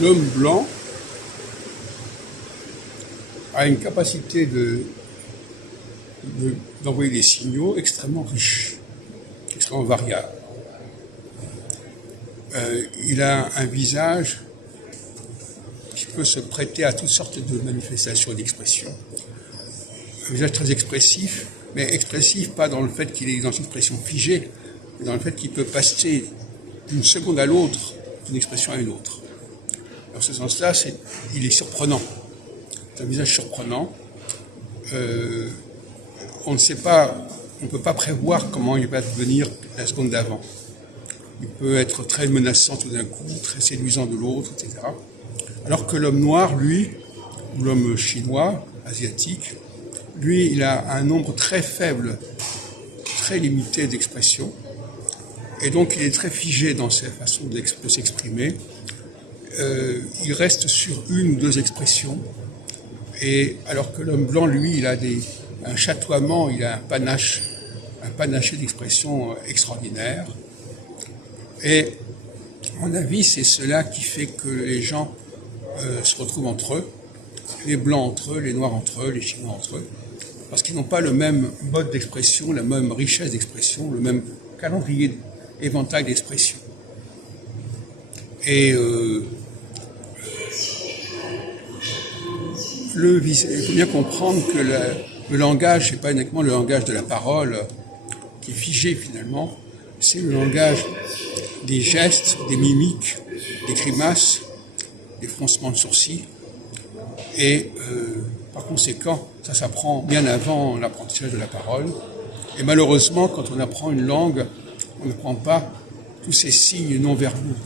l'homme blanc a une capacité d'envoyer des signaux extrêmement riches, extrêmement variables. Il a un visage qui peut se prêter à toutes sortes de manifestations et d'expressions. Un visage très expressif, mais expressif pas dans le fait qu'il est dans une expression figée, mais dans le fait qu'il peut passer d'une seconde à l'autre, d'une expression à une autre. Dans ce sens-là, il est surprenant. C'est un visage surprenant. On ne sait pas, on ne peut pas prévoir comment il va devenir la seconde d'avant. Il peut être très menaçant tout d'un coup, très séduisant de l'autre, etc. Alors que l'homme noir, lui, ou l'homme chinois, asiatique, lui, il a un nombre très faible, très limité d'expressions. Et donc, il est très figé dans sa façon de s'exprimer. Il reste sur une ou deux expressions. Et alors que l'homme blanc, lui, il a un chatoiement, il a un panaché d'expressions extraordinaires. Et, à mon avis, c'est cela qui fait que les gens se retrouvent entre eux, les blancs entre eux, les noirs entre eux, les chinois entre eux, parce qu'ils n'ont pas le même mode d'expression, la même richesse d'expression, le même calendrier, éventail d'expression. Et il faut bien comprendre que le langage, c'est pas uniquement le langage de la parole qui est figé finalement, c'est le langage des gestes, des mimiques, des grimaces, des froncements de sourcils. Et par conséquent, ça s'apprend bien avant l'apprentissage de la parole. Et malheureusement, quand on apprend une langue, on n'apprend pas tous ces signes non verbaux